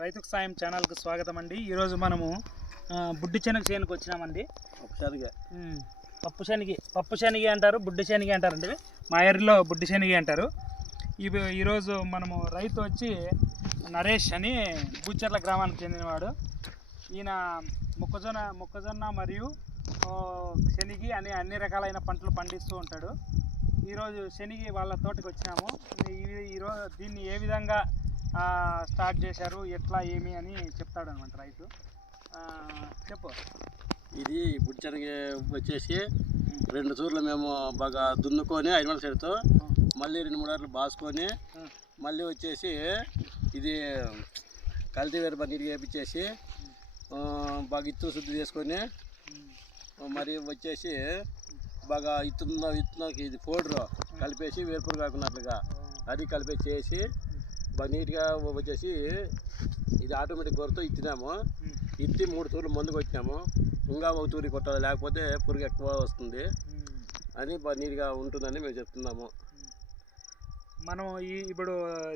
రైతుకు సాయం ఛానల్కు స్వాగతం అండి. ఈరోజు మనము బుడ్డి శనగ చేనుకు వచ్చినామండి. పప్పు శనగ అంటారు, బుడ్డి శనగ అంటారండి. మా ఏరియాలో బుడ్డి శనగ అంటారు. ఈరోజు మనము రైతు వచ్చి నరేష్ అని బూచర్ల గ్రామానికి చెందినవాడు. ఈయన మొక్కజొన్న మరియు శనగ అని అన్ని రకాలైన పంటలు పండిస్తూ ఉంటాడు. ఈరోజు శనగ వాళ్ళ తోటకి వచ్చినాము. ఈరోజు దీన్ని ఏ విధంగా స్టార్ట్ చేశారు, ఎట్లా ఏమి అని చెప్తాడు అనమాట రైతు. చెప్పు. ఇది బుడ్డి శనగ వచ్చేసి 2 తూర్లు మేము బాగా దున్నుకొని 5 సైడ్తో మళ్ళీ 2-3 అర్లు బాసుకొని మళ్ళీ వచ్చేసి ఇది కల్టివేటర్ పని నీటికి వేపించేసి బాగా ఇత్తు శుద్ధి చేసుకొని మరి వచ్చేసి బాగా ఇత్తునకి ఇది పౌడర్ కలిపేసి వేర్పురు కాకున్నట్లుగా అది కలిపేసి బాగా నీట్గా వచ్చేసి ఇది ఆటోమేటిక్ గొరతో ఇత్తినాము. ఇత్తి 3 తూర్లు మందుకు వచ్చినాము. ఇంకా 1 తూరి కొట్టాలి, లేకపోతే పురుగు ఎక్కువ వస్తుంది అని బాగా నీట్గా ఉంటుందని మేము చెప్తున్నాము. మనం ఇప్పుడు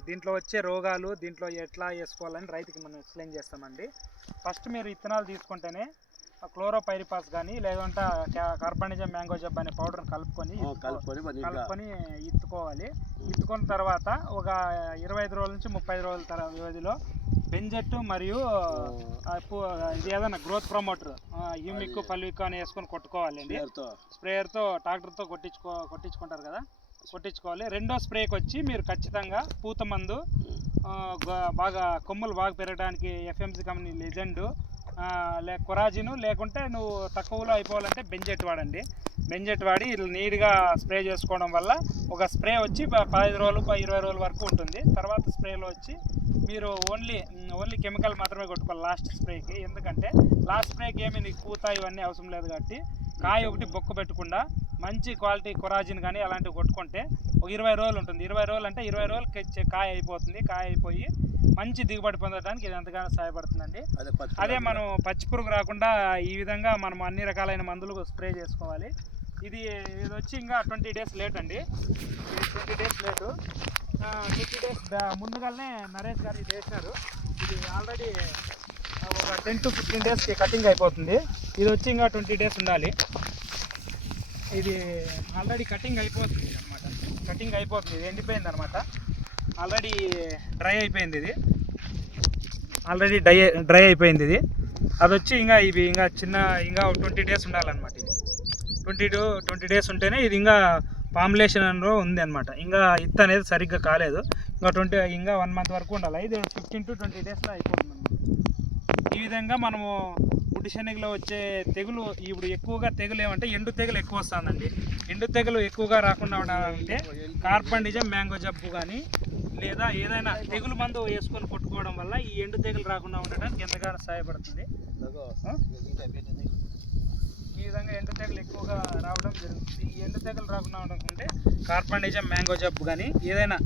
దీంట్లో వచ్చే రోగాలు దీంట్లో ఎట్లా వేసుకోవాలని రైతుకి మనం ఎక్స్ప్లెయిన్ చేస్తామండి. ఫస్ట్ మీరు విత్తనాలు తీసుకుంటేనే క్లోరోపైరిపాస్ కానీ లేదంటే కార్బనిజం మ్యాంగోజబ్ అనే పౌడర్ కలుపుకొని ఇత్తుకోవాలి. ఇత్తుకున్న తర్వాత ఒక 25 రోజుల నుంచి 35 రోజుల వ్యవధిలో బెంజెట్ మరియు ఇది ఏదైనా గ్రోత్ ప్రమోటర్ హ్యూమిక్ ఫల్విక్ అని వేసుకొని కొట్టుకోవాలండి. స్ప్రేయర్తో ట్రాక్టర్తో కొట్టించుకుంటారు కదా, కొట్టించుకోవాలి. రెండో స్ప్రేకి వచ్చి మీరు ఖచ్చితంగా పూత మందు బాగా కొమ్మలు బాగా పెరగడానికి ఎఫ్ఎంసి కంపెనీ లెజెండ్ కొరాజిను, లేకుంటే నువ్వు తక్కువలో అయిపోవాలంటే బెంజెట్ వాడండి. బెంజెట్ వాడి నీట్గా స్ప్రే చేసుకోవడం వల్ల ఒక స్ప్రే వచ్చి 15 రోజులు 20 రోజుల వరకు ఉంటుంది. తర్వాత స్ప్రేలో వచ్చి మీరు ఓన్లీ కెమికల్ మాత్రమే కొట్టుకోవాలి లాస్ట్ స్ప్రేకి. ఎందుకంటే లాస్ట్ స్ప్రేకి ఏమి నీకు పూత ఇవన్నీ అవసరం లేదు కాబట్టి కాయ ఒకటి బొక్క పెట్టకుండా మంచి క్వాలిటీ కొరాజిన్ కానీ అలాంటివి కొట్టుకుంటే ఒక 20 రోజులు ఉంటుంది. 20 రోజులు అంటే 20 రోజులకి కాయ అయిపోతుంది. కాయ అయిపోయి మంచి దిగుబడి పొందడానికి ఇది ఎంతగానో సహాయపడుతుందండి. అదే మనం పచ్చి పురుగు రాకుండా ఈ విధంగా మనం అన్ని రకాలైన మందులు స్ప్రే చేసుకోవాలి. ఇది వచ్చి ఇంకా 20 డేస్ లేట్ అండి. ఇది 20 డేస్ లేటు. 20 డేస్ ముందుగానే నరేష్ గారు ఇది వేసినారు. ఇది ఆల్రెడీ ఒక 10 to 15 డేస్కి కటింగ్ అయిపోతుంది. ఇది వచ్చి ఇంకా 20 డేస్ ఉండాలి. ఇది ఆల్రెడీ కటింగ్ అయిపోతుంది అనమాట. కటింగ్ అయిపోతుంది, ఇది ఎండిపోయింది అనమాట. ఆల్రెడీ డ్రై అయిపోయింది. ఇది ఆల్రెడీ డ్రై అయిపోయింది. ఇది అది వచ్చి ఇంకా ఇవి ఇంకా 20 డేస్ ఉండాలన్నమాట. ఇది 20 డేస్ ఉంటేనే ఇది ఇంకా ఫార్ములేషన్లో ఉంది అనమాట. ఇంకా ఇత్త అనేది సరిగ్గా కాలేదు. ఇంకా 1 మంత్ వరకు ఉండాలి. ఇది 15 to 20 డేస్లో అయిపోతుంది అనమాట. ఈ విధంగా మనము బుడ్డి శనగలో వచ్చే తెగులు ఇప్పుడు ఎక్కువగా తెగులు ఏమంటే ఎండు తెగులు ఎక్కువ వస్తుందండి. ఎండు తెగులు ఎక్కువగా రాకుండా ఉండాలంటే కార్బనిజం మ్యాంగో జబ్బు కానీ లేదా ఏదైనా తెగులు మందు వేసుకొని కొట్టుకోవడం వల్ల ఈ ఎండు తెగులు రాకుండా ఉండడానికి ఎంతగానో సహాయపడుతుంది. ఈ విధంగా ఎండు తెగులు ఎక్కువగా రావడం జరుగుతుంది. ఈ ఎండు తెగులు రాకుండా ఉండకుంటే కార్బనిజం మ్యాంగో జబ్బు కానీ ఏదైనా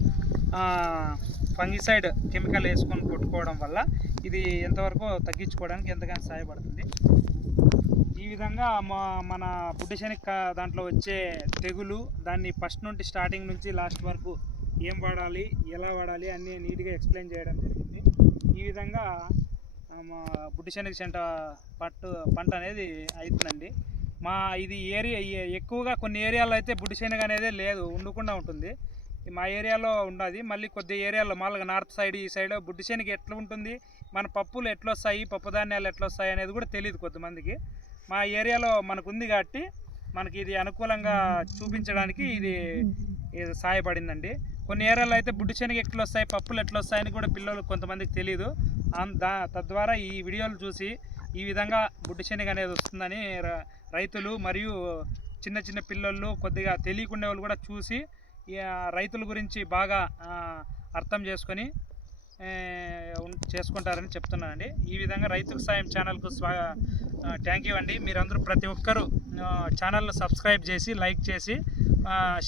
ఫంగిసైడ్ కెమికల్ వేసుకొని కొట్టుకోవడం వల్ల ఇది ఎంతవరకు తగ్గించుకోవడానికి ఎంతగానో సహాయపడుతుంది. ఈ విధంగా మన బుడ్డి శనగ దాంట్లో వచ్చే తెగులు దాన్ని ఫస్ట్ నుండి స్టార్టింగ్ నుంచి లాస్ట్ వరకు ఏం వాడాలి, ఎలా వాడాలి అన్నీ నీట్గా ఎక్స్ప్లెయిన్ చేయడం జరిగింది. ఈ విధంగా బుడ్డి శనగ పంట అనేది అవుతుందండి. ఇది ఎక్కువగా కొన్ని ఏరియాలో అయితే బుడ్డి శనగ అనేది లేదు, ఉండకుండా ఉంటుంది. మా ఏరియాలో ఉండదు. మళ్ళీ కొద్ది ఏరియాలో మామూలుగా నార్త్ సైడ్ ఈ సైడ్ బుడ్డి శనగ ఎట్లా ఉంటుంది, మన పప్పులు ఎట్లా వస్తాయి, పప్పు ధాన్యాలు ఎట్లా వస్తాయి అనేది కూడా తెలియదు కొంతమందికి. మా ఏరియాలో మనకు ఉంది కాబట్టి మనకి ఇది అనుకూలంగా చూపించడానికి ఇది సహాయపడిందండి. కొన్ని ఏరియాలో అయితే బుడ్డి శనగ ఎట్లా వస్తాయి, పప్పులు ఎట్లా వస్తాయని కూడా పిల్లలు కొంతమందికి తెలియదు. తద్వారా ఈ వీడియోలు చూసి ఈ విధంగా బుడ్డి శనగ అనేది వస్తుందని రైతులు మరియు చిన్న పిల్లలు కొద్దిగా తెలియకుండా వాళ్ళు కూడా చూసి రైతుల గురించి బాగా అర్థం చేసుకుంటారని చెప్తున్నానండి. ఈ విధంగా రైతుకు సాయం ఛానల్కు థ్యాంక్ యూ అండి. మీరందరూ ప్రతి ఒక్కరూ ఛానల్ను సబ్స్క్రైబ్ చేసి లైక్ చేసి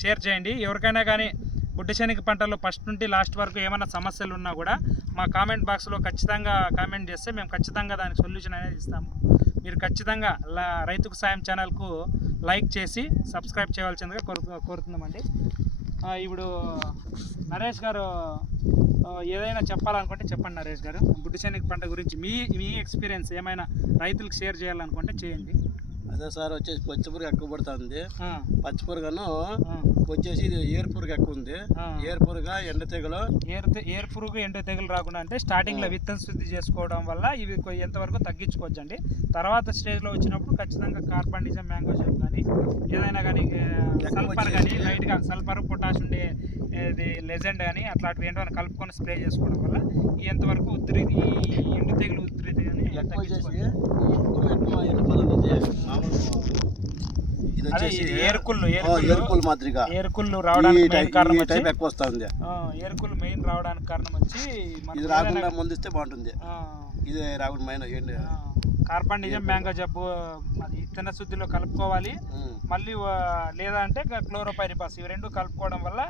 షేర్ చేయండి. ఎవరికైనా కానీ బుడ్డి శనగ పంటలో ఫస్ట్ నుండి లాస్ట్ వరకు ఏమైనా సమస్యలు ఉన్నా కూడా మా కామెంట్ బాక్స్లో ఖచ్చితంగా కామెంట్ చేస్తే మేము ఖచ్చితంగా దానికి సొల్యూషన్ అనేది ఇస్తాము. మీరు ఖచ్చితంగా రైతుకు సాయం ఛానల్కు లైక్ చేసి సబ్స్క్రైబ్ చేయవలసిందిగా కోరుతున్నామండి. ఇప్పుడు నరేష్ గారు ఏదైనా చెప్పాలనుకుంటే చెప్పండి నరేష్ గారు. బుడ్డి శనగ పంట గురించి మీ ఎక్స్పీరియన్స్ ఏమైనా రైతులకు షేర్ చేయాలనుకుంటే చేయండి. అదే సార్ వచ్చేసి పచ్చిపురుగు ఎక్కువ పడుతుంది. ఆ, పచ్చిపురుగను ఆ, వచ్చేసి ఇది ఏరుపురుగు ఎక్కువ ఉంది. ఆ. ఏరుపురుగ ఎండ తెగులు ఏరు పురుగు ఎండు తెగులు రాకుండా అంటే స్టార్టింగ్లో విత్తన శుద్ధి చేసుకోవడం వల్ల ఇవి ఎంతవరకు తగ్గించుకోవచ్చు అండి. తర్వాత స్టేజ్లో వచ్చినప్పుడు ఖచ్చితంగా కార్బండిజం మ్యాంగో జెబ్ కానీ ఏదైనా కానీ సల్ఫర్ కానీ లైట్గా సల్ఫర్ పొటాష్ ఉండే ఇది లెజెండ్ కానీ అట్లాంటివి ఏంటో కలుపుకొని స్ప్రే చేసుకోవడం వల్ల ఎంతవరకు ఉధృతి ఈ ఎండు తెగులు ఉధృతి కానీ ఎక్కువ వచ్చేసి తగ్గించుకోవచ్చు. ఎక్కువ ఎండిపోతుంది. మామూలు ఇది అదే వచ్చేసి ఏరుకుళ్ళు ఏరుకులు మాదిరిగా ఏరుకుళ్ళు రావడానికి మెయిన్ కారణం వచ్చి టైప్ ఎక్కువ వస్తుంది. ఏరుకుళ్ళు మెయిన్ రావడానికి కారణం వచ్చి ఇది రాకుండా ముందిస్తే బాగుంటుంది. ఇది రాకుండా మెయిన్ ఏంటి కార్బండిజం మ్యాంగో జబ్బు అది విత్తన శుద్ధిలో కలుపుకోవాలి. మళ్ళీ లేదా అంటే క్లోరోపైరిపాస్ ఇవి రెండు కలుపుకోవడం వల్ల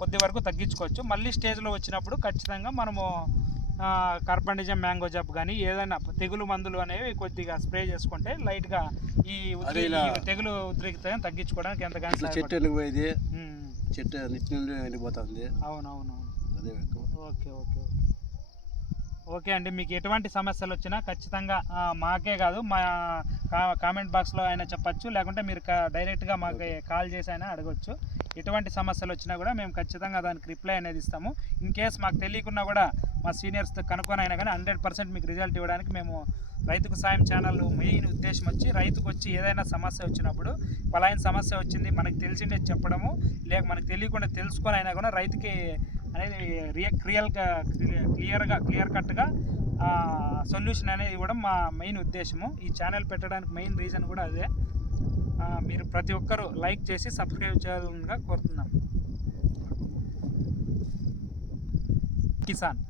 కొద్ది వరకు తగ్గించుకోవచ్చు. మళ్ళీ స్టేజ్లో వచ్చినప్పుడు ఖచ్చితంగా మనము కార్బండిజం మ్యాంగో జబ్బు కానీ ఏదైనా తెగులు మందులు అనేవి కొద్దిగా స్ప్రే చేసుకుంటే లైట్గా ఈ తెగులు ఉద్రిక్తని తగ్గించుకోవడానికి ఎంతగానో చెట్టు ఎండిపోయేది, చెట్టు నిట్టి నుండి ఎండిపోతుంది. అవునవునవును. అదే ఎక్కువ. ఓకే ఓకే ఓకే అండి. మీకు ఎటువంటి సమస్యలు వచ్చినా ఖచ్చితంగా మాకే కాదు మా కామెంట్ బాక్స్లో అయినా చెప్పచ్చు, లేకుంటే మీరు డైరెక్ట్గా మాకు కాల్ చేసి అయినా అడగచ్చు. ఎటువంటి సమస్యలు వచ్చినా కూడా మేము ఖచ్చితంగా దానికి రిప్లై అనేది ఇస్తాము. ఇన్ కేస్ మాకు తెలియకున్నా కూడా మా సీనియర్స్తో కనుక్కొని అయినా కానీ 100% మీకు రిజల్ట్ ఇవ్వడానికి మేము రైతుకు సాయం ఛానల్ మెయిన్ ఉద్దేశం వచ్చి రైతుకు వచ్చి ఏదైనా సమస్య వచ్చినప్పుడు పలాయన సమస్య వచ్చింది మనకు తెలిసిండే చెప్పడము, లేక మనకు తెలియకుండా తెలుసుకొని అయినా కూడా రైతుకి అనేది క్లియర్ కట్గా సొల్యూషన్ అనేది ఇవ్వడం మా మెయిన్ ఉద్దేశము. ఈ ఛానల్ పెట్టడానికి మెయిన్ రీజన్ కూడా అదే. మీరు ప్రతి ఒక్కరూ లైక్ చేసి సబ్స్క్రైబ్ చేయాలని కోరుతున్నాం. కిసాన్